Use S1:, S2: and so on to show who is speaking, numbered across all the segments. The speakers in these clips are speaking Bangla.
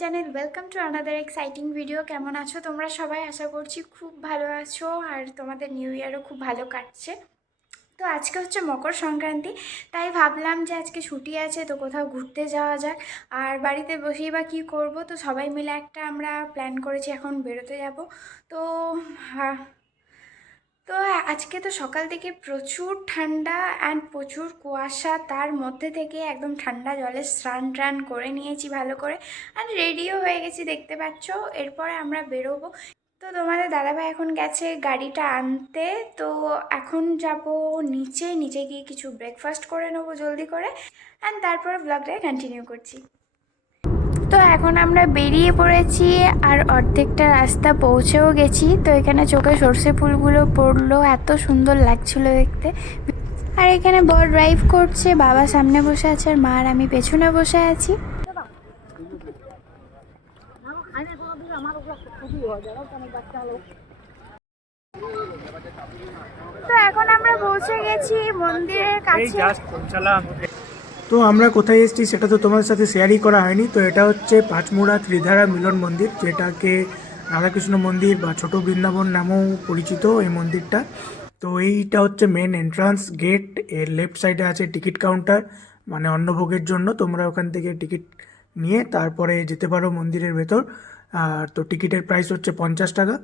S1: Channel welcome to another exciting video কেমন আছো তোমরা সবাই? আশা করছি খুব ভালো আছো আর তোমাদের নিউ ইয়ারও খুব ভালো কাটছে। তো আজকে হচ্ছে মকর সংক্রান্তি, তাই ভাবলাম যে আজকে ছুটি আছে তো কোথাও ঘুরতে যাওয়া যাক। আর বাড়িতে বসেই বা কী করব? তো সবাই মিলে একটা আমরা প্ল্যান করেছি, এখন বেরোতে যাব। তো তো আজকে তো সকাল থেকে প্রচুর ঠান্ডা অ্যান্ড প্রচুর কুয়াশা। তার মধ্যে থেকে একদম ঠান্ডা জলে স্নান টান করে নিয়েছি ভালো করে। আর রেডিও হয়ে গেছি, দেখতে পাচ্ছ? এরপরে আমরা বেরোবো। তো তোমাদের দাদাভাই এখন গেছে গাড়িটা আনতে। তো এখন যাব নিচে নিচে গিয়ে কিছু ব্রেকফাস্ট করে নেব জলদি করে। অ্যান্ড তারপরে ব্লগটা কন্টিনিউ করছি। তো এখন আমরা বেরিয়ে পড়েছি আর অর্ধেকটা রাস্তা পৌঁছেও গেছি। তো এখানে চোখে সর্ষে ফুলগুলো পড়ল এত সুন্দর লাগছিল দেখতে। আর এখানে বর ড্রাইভ করছে বাবা সামনে বসে আছে আর মা আর আমি পেছনে বসে আছি। তো এখন আমরা পৌঁছে গেছি মন্দিরের কাছে।
S2: তো আমরা কোথায় এসেছি সেটা তো তোমাদের সাথে শেয়ারই করা হয়নি। তো এটা হচ্ছে পাঁচমুড়া ত্রিধারা মিলন মন্দির, যেটাকে রাধাকৃষ্ণ মন্দির বা ছোট বৃন্দাবন নামেও পরিচিত এই মন্দিরটা। তো এইটা হচ্ছে মেন এন্ট্রান্স গেটের লেফট সাইডে আছে টিকিট কাউন্টার মানে অন্নভোগের জন্য। তোমরা ওখান থেকে টিকিট নিয়ে তারপরে যেতে পারো মন্দিরের ভেতর। আর তো টিকিটের প্রাইস হচ্ছে পঞ্চাশ টাকা।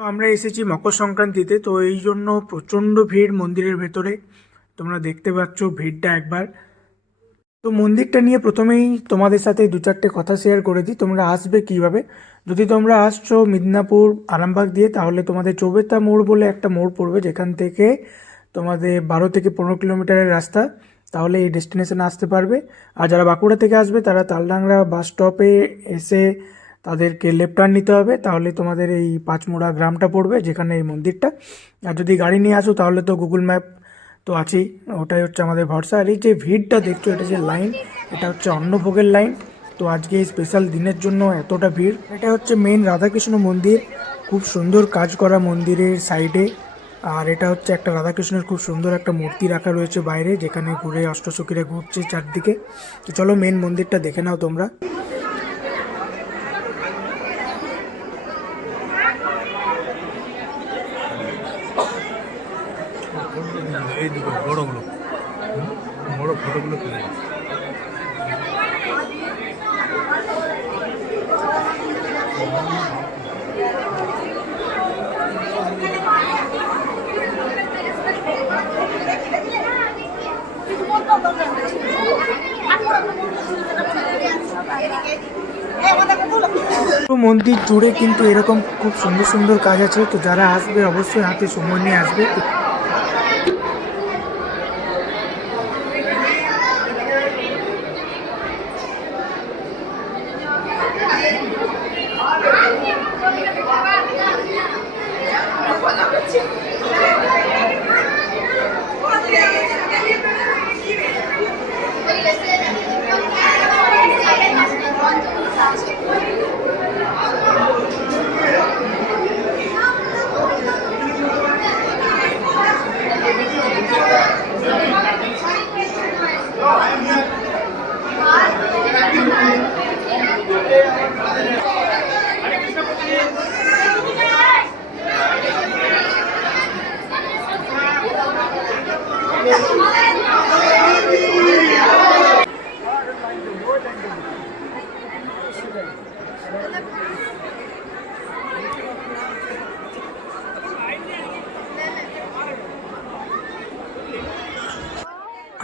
S2: আমরা এসেছি মকর সংক্রান্তিতে, তো এই জন্য প্রচণ্ড ভিড় মন্দিরের ভেতরে। তোমরা দেখতে পাচ্ছ ভিড়টা একবার। তো মন্দিরটা নিয়ে প্রথমেই তোমাদের সাথে দু চারটে কথা শেয়ার করে দিই, তোমরা আসবে কীভাবে? যদি তোমরা আসছো মিদনাপুর, আরামবাগ দিয়ে, তাহলে তোমাদের চৌবেতা মোড় বলে একটা মোড় পড়বে, যেখান থেকে তোমাদের বারো থেকে পনেরো কিলোমিটারের রাস্তা, তাহলে এই ডেস্টিনেশনে আসতে পারবে। আর যারা বাঁকুড়া থেকে আসবে, তারা তালডাংরা বাস স্টপে এসে তাদেরকে লেফট টার্ন নিতে হবে, তাহলে তোমাদের এই পাঁচমোড়া গ্রামটা পড়বে, যেখানে এই মন্দিরটা। আর যদি গাড়ি নিয়ে আসো, তাহলে তো গুগল ম্যাপ তো আছেই। ওটাই হচ্ছে আমাদের ভরসা। আর এই যে ভিড়টা দেখছ, এটা যে লাইন এটা হচ্ছে অন্নভোগের লাইন তো আজকে এই স্পেশাল দিনের জন্য এতটা ভিড়। এটা হচ্ছে মেন রাধাকৃষ্ণ মন্দির, খুব সুন্দর কাজ করা মন্দিরের সাইডে আর এটা হচ্ছে একটা রাধাকৃষ্ণের খুব সুন্দর একটা মূর্তি রাখা রয়েছে বাইরে, যেখানে ঘুরে অষ্টসখীরা ঘুরছে চারদিকে। তো চলো মেন মন্দিরটা দেখে নাও তোমরা।
S3: এই দুটো বড়গুলো। বড় ফটোগুলো
S2: মন্দির জুড়ে কিন্তু এরকম খুব সুন্দর সুন্দর কাজ আছে, তো যারা আসবে অবশ্যই হাতে সময় নিয়ে আসবে।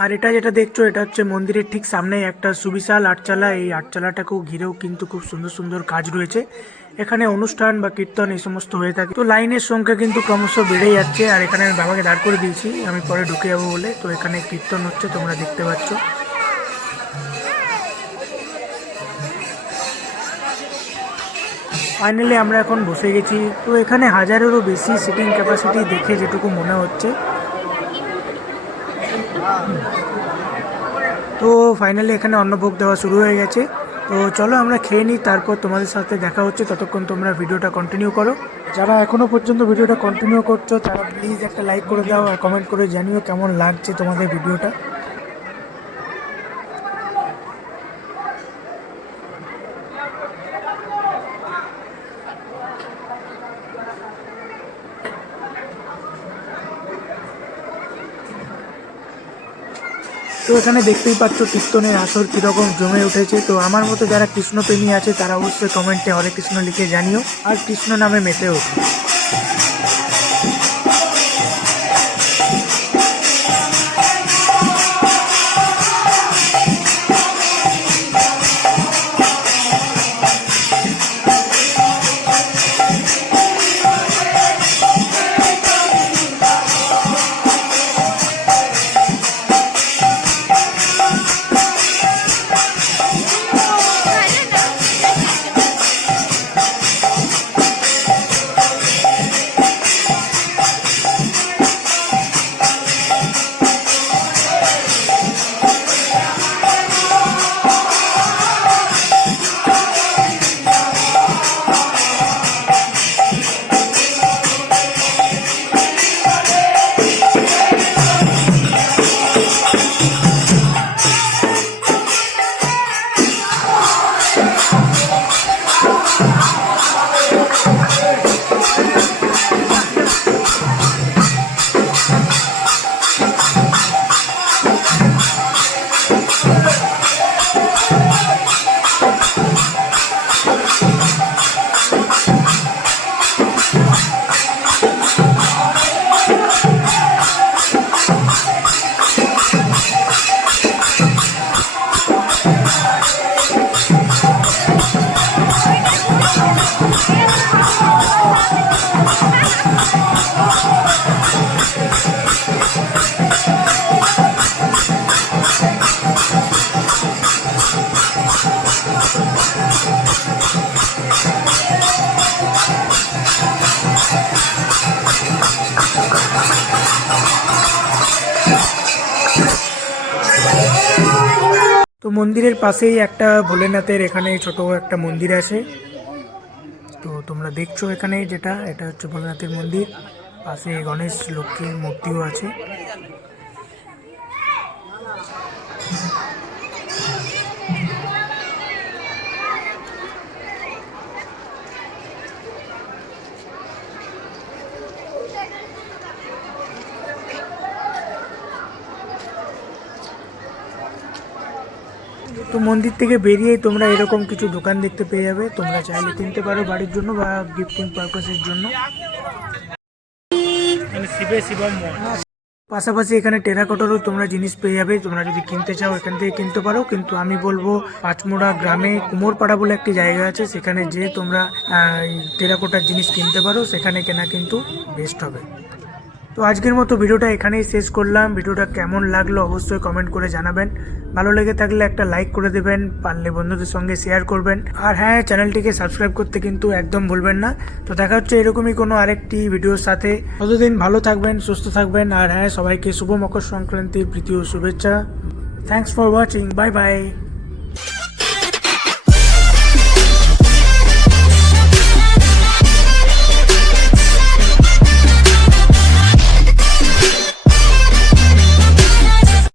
S2: আর এটা যেটা দেখছ, এটা হচ্ছে মন্দিরের ঠিক সামনেই একটা সুবিশাল আটচালা। এই আটচালাটাকেও ঘিরেও কিন্তু খুব সুন্দর সুন্দর কাজ রয়েছে। এখানে অনুষ্ঠান বা কীর্তন এই সমস্ত হয়ে থাকে। তো লাইনের সংখ্যা কিন্তু ক্রমশ বেড়ে যাচ্ছে, আর এখানে আমি বাবাকে দাঁড় করে দিয়েছি। আমি পরে ঢুকে যাব বলে। তো এখানে কীর্তন হচ্ছে, তোমরা দেখতে পাচ্ছ। ফাইনালি আমরা এখন বসে গেছি। তো এখানে হাজারেরও বেশি সিটিং ক্যাপাসিটি দেখে যেটুকু মনে হচ্ছে। তো ফাইনালি এখানে অন্নভোগ দেওয়া শুরু হয়ে গেছে। তো চলো আমরা খেয়ে নিই, তারপর তোমাদের সাথে দেখা হচ্ছে। ততক্ষণ তোমরা ভিডিওটা কন্টিনিউ করো। যারা এখনও পর্যন্ত ভিডিওটা কন্টিনিউ করছ, তারা প্লিজ একটা লাইক করে দাও আর কমেন্ট করে জানিও কেমন লাগছে তোমাদের ভিডিওটা। তো এখানে দেখতেই পাচ্ছ কীর্তনের আসর কীরকম জমে উঠেছে। তো আমার মতো যারা কৃষ্ণপ্রেমী আছে তারা অবশ্যই কমেন্টে হরে কৃষ্ণ লিখে জানিও। আর কৃষ্ণ নামে মেতে ওঠো মন্দিরের পাশেই একটা ভোলেনাথের এখানে ছোট একটা মন্দির আছে। তো তোমরা দেখছ এখানে যেটা, এটা হচ্ছে ভোলেনাথের মন্দির। পাশে গণেশ লক্ষ্মীর মূর্তিও আছে। তো মন্দির থেকে বেরিয়েই তোমরা এরকম কিছু দোকান দেখতে পেয়ে যাবে। তোমরা চাইলে কিনতে পারো বাড়ির জন্য বা গিফটিং পারপাসের জন্য। শিবম পাশাপাশি এখানে টেরাকোটারও তোমরা জিনিস পেয়ে যাবে। তোমরা যদি কিনতে চাও এখান থেকে কিনতে পারো। কিন্তু আমি বলব পাঁচমোড়া গ্রামে কুমোরপাড়া বলে একটি জায়গা আছে। সেখানে যে তোমরা টেরাকোটার জিনিস কিনতে পারো। সেখানে কেনা কিন্তু বেস্ট হবে। তো আজকের মতো ভিডিওটা এখানেই শেষ করলাম। ভিডিওটা কেমন লাগল অবশ্যই কমেন্ট করে জানাবেন। ভালো লেগে থাকলে একটা লাইক করে দেবেন, পারলে বন্ধুদের সঙ্গে শেয়ার করবেন। আর হ্যাঁ চ্যানেলটিকে সাবস্ক্রাইব করতে কিন্তু একদম ভুলবেন না। তো দেখা হচ্ছে এরকমই কোনো আরেকটি ভিডিওর সাথে। ততদিন ভালো থাকবেন, সুস্থ থাকবেন। আর হ্যাঁ সবাইকে শুভ মকর সংক্রান্তির প্রীতি ও শুভেচ্ছা। Thanks for watching bye bye